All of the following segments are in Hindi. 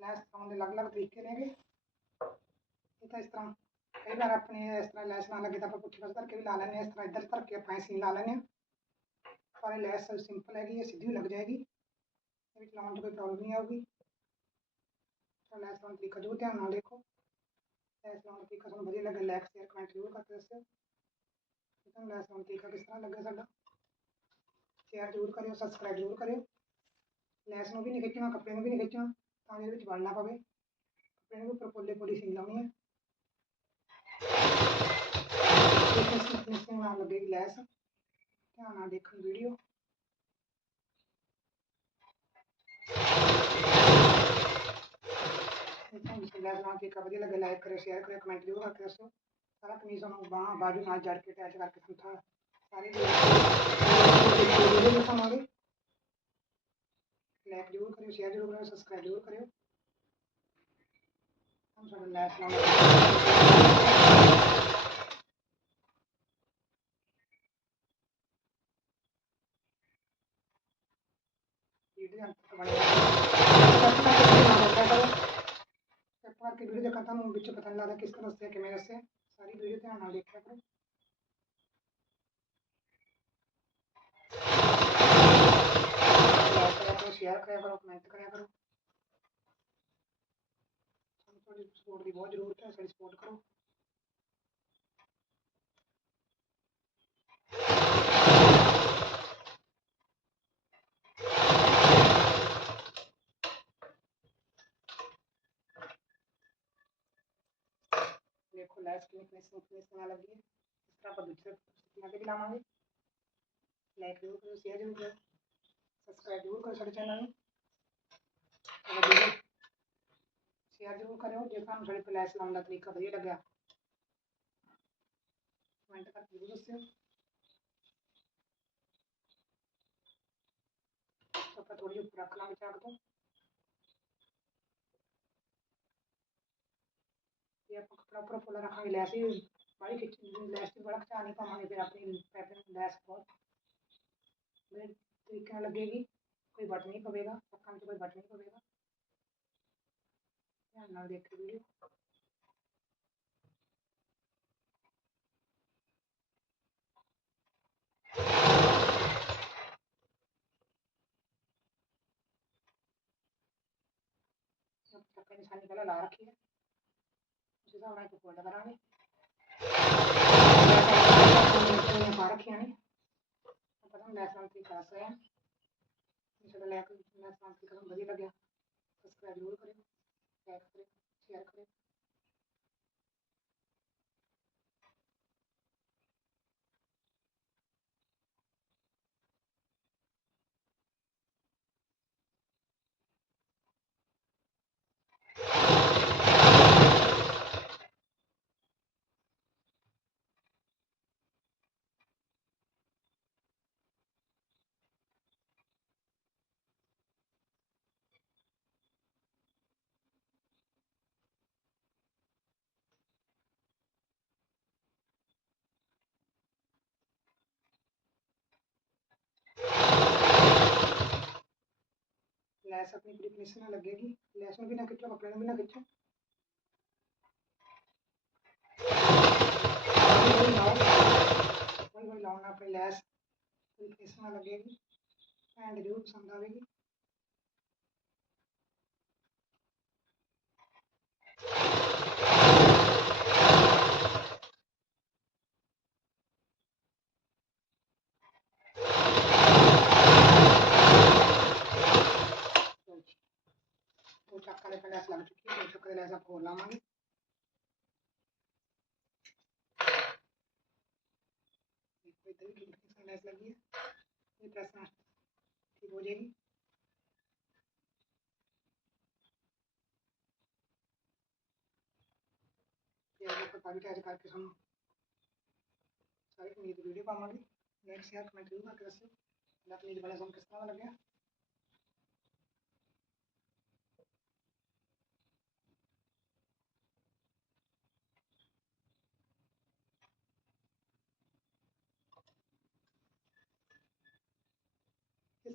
ਲੈਸ ਪਾਉਣ ਦੇ ਅਲੱਗ-ਅਲੱਗ ਤਰੀਕੇ ਨੇਗੇ ਇਹ ਤਾਂ ਇਸ ਤਰ੍ਹਾਂ ਕਈ ਵਾਰ ਆਪਣੇ ਇਸ ਤਰ੍ਹਾਂ ਲੈਸ ਨਾ ਲੱਗੇ ਤਾਂ ਆਪਾਂ ਪੁੱਠੀ ਪਾਸੇ ਧਰ ਕੇ ਵੀ ਲਾ ਲੈਂਦੇ ਹਾਂ ਇਸ ਤਰ੍ਹਾਂ ਇੱਧਰ ਧਰ ਕੇ ਆਪਾਂ ਐਂ ਸੀਨ ਲਾ ਲੈਂਦੇ ਹਾਂ ਪਰ ਇਹ ਲੈਸ ਸਿੰਪਲ ਹੈਗੀ ਇਹ ਸਿੱਧੀ ਵੀ ਲੱਗ ਜਾਏਗੀ ਇਹ ਵਿੱਚ ਲਾਉਣ 'ਚ ਕੋਈ ਪ੍ਰੋਬਲਮ ਨਹੀਂ ਆਊਗੀ ਤਾਂ ਲੈਸ ਲਾਉਣ ਦਾ ਤਰੀਕਾ ਜ਼ਰੂਰ ਧਿਆਨ ਨਾਲ ਦੇਖੋ ਲੈਸ ਲਾਉਣ ਦਾ ਤਰੀਕਾ ਤੁਹਾਨੂੰ ਵਧੀਆ ਲੱਗਾ ਲਾਈਕ ਸ਼ੇਅਰ ਕਮੈਂਟ ਜ਼ਰੂਰ ਕਰਕੇ ਦੱਸਿਓ ਕਿ ਤੁਹਾਨੂੰ ਲੈਸ ਲਾਉਣ ਦਾ ਤਰੀਕਾ ਕਿਸ ਤਰ੍ਹਾਂ ਲੱਗਾ ਸਾਡਾ ਸ਼ੇਅਰ ਜ਼ਰੂਰ ਕਰਿਓ ਸਬਸਕ੍ਰਾਈਬ ਜ਼ਰੂਰ ਕਰਿਓ ਲੈਸ ਨੂੰ ਵੀ ਨਹੀਂ ਖਿੱਚਣਾ ਕੱਪੜੇ ਨੂੰ ਵੀ ਨਹੀਂ ਖਿੱਚਣਾ ਤਾਂ ਇਹਦੇ ਵਿੱਚ ਵੜ ਨਾ ਪਵੇ। ਕੱਪੜੇ ਨੂੰ ਵੀ ਉੱਪਰ ਪੋਲੇ ਪੋਲੀ ਸੀਨ ਲਾਉਣੀ ਹੈ ਫਿਨਿਸ਼ਿੰਗ ਨਾਲ ਲੱਗੇਗੀ ਲੈਸ ਧਿਆਨ ਨਾਲ ਦੇਖਣ ਵੀਡੀਓ। ਤੁਹਾਨੂੰ ਲੈਸ ਲਾ ਕੇ ਵਧੀਆ ਲੱਗੇ ਲਾਈਕ ਕਰਿਓ ਸ਼ੇਅਰ ਕਰਿਓ ਕਮੈਂਟ ਜ਼ਰੂਰ ਕਰਕੇ ਦੱਸੋ। ਸਾਰਾ ਕਮੀਜ਼ ਨੂੰ ਬਾਹਾਂ, ਬਾਜੂ ਨਾਲ ਜੜ ਕੇ ਅਟੈਚ ਕਰਕੇ ਸੰਥਾ ਸਾਰੇ ਵੀਡੀਓ लाइक ज़रूर करें शेयर ज़रूर करें सब्सक्राइब ज़रूर करें के वीडियो देखा था मुझे पता नहीं लगा किस तरह से कैमरे से सारी वीडियो ध्यान देखा करो शेयर कराया करो कमेंट कराया करो सपोर्ट की बहुत ज़रूरत है सारी सपोर्ट करो देखो लास्ट में फिनिशिंग फिनिशिंग अलग है इस तरह पर दूसरे कितना के भी लावांगे लाइक ज़रूर करो शेयर ज़रूर करो सब्सक्राइब ज़रूर करें सारे चैनल शेयर ज़रूर करें। जेकर साढ़े प्लेस लाने का तरीका वजिए लगे कमेंट करके ज़रूर दस्यो तो आप थोड़ी उपर रख लेंगे चाक तो ये आप कपड़ा उपर पोला रखा लैस ही बड़ी खिच लैस भी बड़ा खिचा नहीं पावे फिर अपनी पैपिंग लैस बहुत। तो क्या लगेगी, कोई बटन नहीं पड़ेगा पक्का में तो कोई बटन नहीं पड़ेगा ध्यान ना देखे वीडियो। निशान निकला ला रखी है। उस हिसाब से फोल्ड करानी रखी है ਦੇਖੋ ਵੀਡੀਓ ਚੱਕੇ ਨਿਸ਼ਾਨੀ ਪਹਿਲਾਂ ਲਾ ਰੱਖੀ ਹੈ ਉਸ ਹਿਸਾਬ ਨਾਲ ਇੱਕ ਫੋਲਡ ਕਰਾਂਗੇ ਪਾ ਰੱਖੀਆਂ ਨੇ ਆਪਾਂ ਤੁਹਾਨੂੰ ਲੈਸ ਨਾਲ ਤਰੀਕਾ ਦੱਸ ਰਿਹਾ ਜੇ ਸਾਡਾ ਲੈਕ ਲੈਸ ਨਾਲ ਤਰੀਕਾ ਤੁਹਾਨੂੰ ਵਧੀਆ ਲੱਗਿਆ ਸਬਸਕ੍ਰਾਈਬ ਜ਼ਰੂਰ ਕਰਿਓ ਲਾਈਕ ਕਰਿਓ ਸ਼ੇਅਰ ਕਰਿਓ ਲੈਸ ਆਪਣੀ ਪੂਰੀ ਫਿਨਿਸ਼ਿੰਗ ਨਾਲ ਲੱਗੇਗੀ ਲੈਸ ਨੂੰ ਵੀ ਨਾ ਖਿੱਚੋ ਕੱਪੜੇ ਨੂੰ ਵੀ ਨਾ ਖਿੱਚੋ ਹੌਲੀ ਹੌਲੀ ਲਾਉਣ ਨਾਲ ਆਪਣੀ ਲੈਸ ਪੂਰੀ ਫਿਨਿਸ਼ਿੰਗ ਨਾਲ ਲੱਗੇਗੀ ਐਂਡ ਜ਼ਰੂਰ ਪਸੰਦ ਆਵੇਗੀ ಕಳೆ ಪಲ್ಯ ಹಾಕ್ಲಾಗ್ತೈತಿ ಬೇಸು ಕಡೆಲೆ ಸ್ವಲ್ಪ ಹೊಲ ಮಾಡಿ लगी ये प्रश्न ठीक हो जाएगी काफ़ी टाइम करके हम सारे वीडियो पाऊँगी नेक्स्ट यार मैं करूँगा कैसे अपनी बड़ा हम किस तरह गया?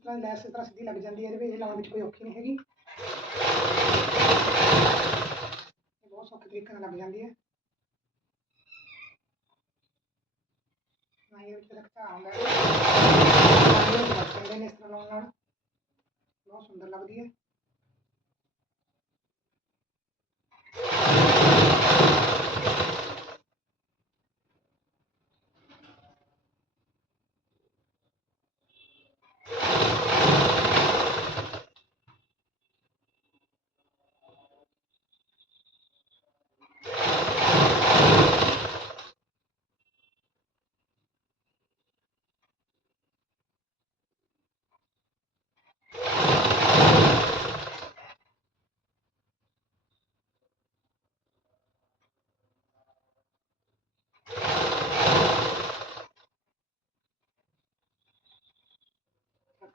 ਤਰ੍ਹਾਂ ਲੈਸ ਇਸ ਤਰ੍ਹਾਂ ਸਿੱਧੀ ਲੱਗ ਜਾਂਦੀ ਹੈ ਇਹਦੇ ਵਿੱਚ ਇਹ ਲਾਉਣ ਵਿੱਚ ਕੋਈ ਔਖੀ ਨਹੀਂ ਹੈਗੀ ਇਹ ਬਹੁਤ ਸੌਖੇ ਤਰੀਕੇ ਨਾਲ ਲੱਗ ਜਾਂਦੀ ਹੈ ਨਾ ਇਹ ਵਿੱਚ ਰੱਖਤਾ ਆਉਂਦਾ ਹੈ ਇਸ ਤਰ੍ਹਾਂ ਲਾਉਣ ਨਾਲ ਬਹੁਤ ਸੁੰਦਰ ਲੱਗਦੀ ਹੈ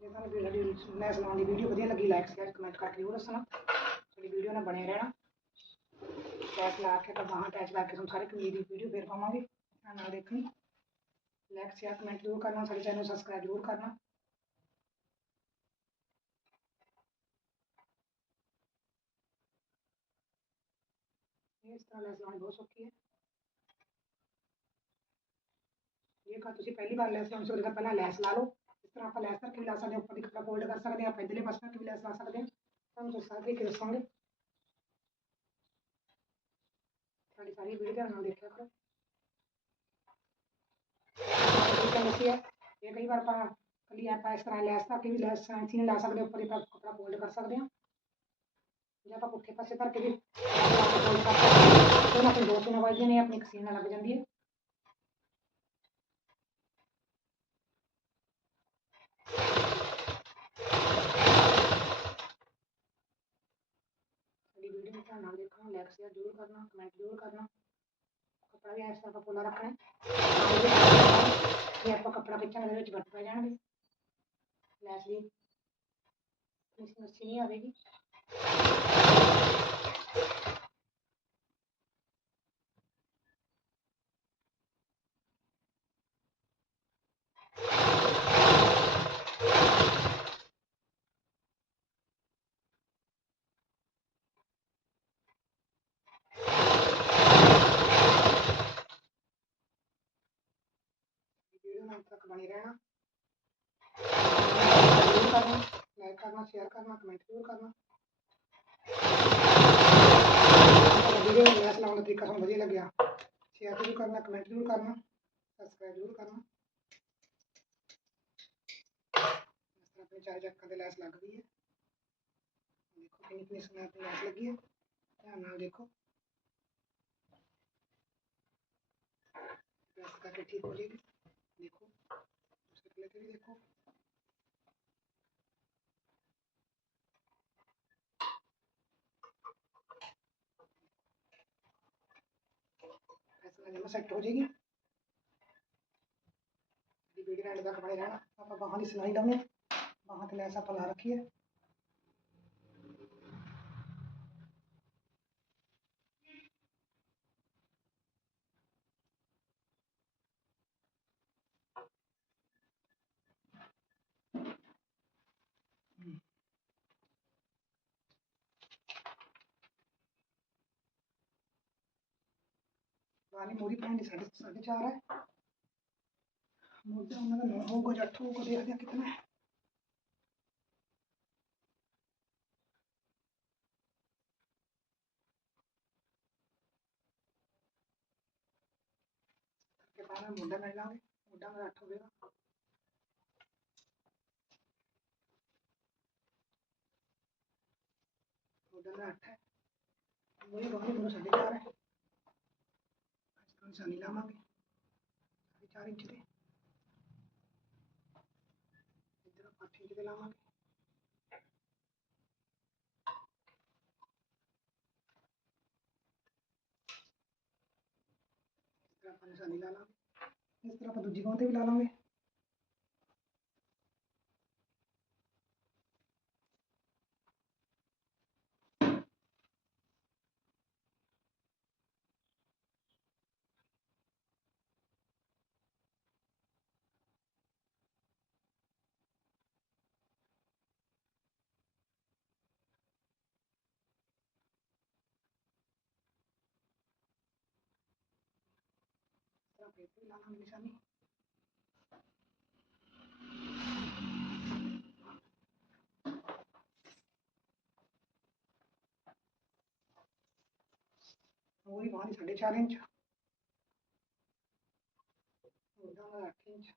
ਜੇ ਤੁਹਾਨੂੰ ਵੀਡੀਓ ਮੈਂ ਸੁਣਾਉਣ ਦੀ ਵੀਡੀਓ ਵਧੀਆ ਲੱਗੀ ਲਾਈਕ ਸ਼ੇਅਰ ਕਮੈਂਟ ਕਰਕੇ ਜ਼ਰੂਰ ਦੱਸਣਾ ਸਾਡੀ ਵੀਡੀਓ ਨਾਲ ਬਣੇ ਰਹਿਣਾ ਲੈਸ ਲਾ ਕੇ ਤਾਂ ਬਾਹਾਂ ਅਟੈਚ ਕਰਕੇ ਤੁਹਾਨੂੰ ਸਾਰੇ ਕਮੀਜ਼ ਦੀ ਵੀਡੀਓ ਫੇਰ ਪਾਵਾਂਗੇ ਧਿਆਨ ਨਾਲ ਦੇਖਣੀ ਲਾਈਕ ਸ਼ੇਅਰ ਕਮੈਂਟ ਜ਼ਰੂਰ ਕਰਨਾ ਸਾਡੇ ਚੈਨਲ ਨੂੰ ਸਬਸਕ੍ਰਾਈਬ ਜ਼ਰੂਰ ਕਰਨਾ ਇਸ ਤਰ੍ਹਾਂ ਲੈਸ ਲਾਉਣੀ ਬਹੁਤ ਸੌਖੀ ਹੈ ਜੇਕਰ ਤੁਸੀਂ ਪਹਿਲੀ ਵਾਰ ਲੈਸ ਲਾਉਣੀ ਸਿੱਖਦੇ ਤਾਂ ਪਹਿਲਾਂ ਲੈਸ ਲਾ ਲਓ ਇਸ ਤਰ੍ਹਾਂ ਆਪਾਂ ਲੈਸ ਕਰਕੇ ਵੀ ਲਾ ਸਕਦੇ ਹਾਂ ਉੱਪਰ ਦੀ ਕੱਪੜਾ ਫੋਲਡ ਕਰ ਸਕਦੇ ਹਾਂ ਆਪਾਂ ਇੱਧਰਲੇ ਪਾਸੇ ਕਰਕੇ ਵੀ ਲੈਸ ਲਾ ਸਕਦੇ ਹਾਂ ਤੁਹਾਨੂੰ ਤੁਸੀਂ ਸਾਰੇ ਤਰੀਕੇ ਦੱਸਾਂਗੇ ਸਾਡੀ ਸਾਰੀ ਵੀਡੀਓ ਧਿਆਨ ਨਾਲ ਦੇਖਿਆ ਕਰੋ ਇਹ ਹੈ ਇਹ ਕਈ ਵਾਰ ਆਪਾਂ ਕੱਲੀ ਆਪਾਂ ਇਸ ਤਰ੍ਹਾਂ ਲੈਸ ਕਰਕੇ ਵੀ ਲੈਸ ਫੈਂਸੀ ਨਹੀਂ ਲਾ ਸਕਦੇ ਉੱਪਰ ਦੀ ਆਪਾਂ ਕੱਪੜਾ ਫੋਲਡ ਕਰ ਸਕਦੇ ਹਾਂ ਜੇ ਆਪਾਂ ਪੁੱਠੇ ਪਾਸੇ ਕਰਕੇ ਵੀ ਫੋਲਡ ਕਰ ਸਕਦੇ ਹਾਂ ਉਹਨਾਂ ਆਪਣੇ ਦੋ ਸੀਨਾਂ ਵੱਜਦੀਆਂ ਨੇ ਆਪਣੀ ਕਸੀਨਾ ਲੱਗ ਜਾਂਦੀ ਹੈ ज़रूर करना कमेंट ज़रूर करना। कपड़ा भी इस पोला रखना आप कपड़ा खिंचा बट पा जाएँगे लैस भी फिनिशिंग नहीं आएगी अंत तक बने रहना ज़रूर करना लाइक करना शेयर करना कमेंट ज़रूर करना वीडियो मेरा सलाम तरीका समझ बढ़िया लग गया शेयर ज़रूर करना कमेंट ज़रूर करना सब्सक्राइब ज़रूर करना अपने चार चक्कर लैस लग गई है देखो कितनी कितनी सोना अपनी लैस लगी है ध्यान नाल देखो लैस करके ठीक हो जाएगी देखो। उसके कलर के सेट हो जाएगी। बेटी ने अंडा कपड़े रहना। आप वहाँ सुनाई दमें वहाँ तक ऐसा पला रखी है। वाली मोरी पॉइंट साढ़े साढ़े चार है। मुझे उन्होंने नौ को गज अठ को देख दिया, कितना है? मुंडा में लागे मुंडा में अठ हो मुंडा में अठ है मुझे दोनों दोनों साढ़े चार है। निशानी लामांगे साढ़े चार इंच रे ಇದರ ಪಟ್ಟಿಗೆ ಲಾಮಾಗೆ इस तरह अपन निशानी ला लांगे इस तरह अपन दूजी गाँव भी ला लांगे people alhamdulillah वही वहाँ साढ़े चार इंच आठ इंच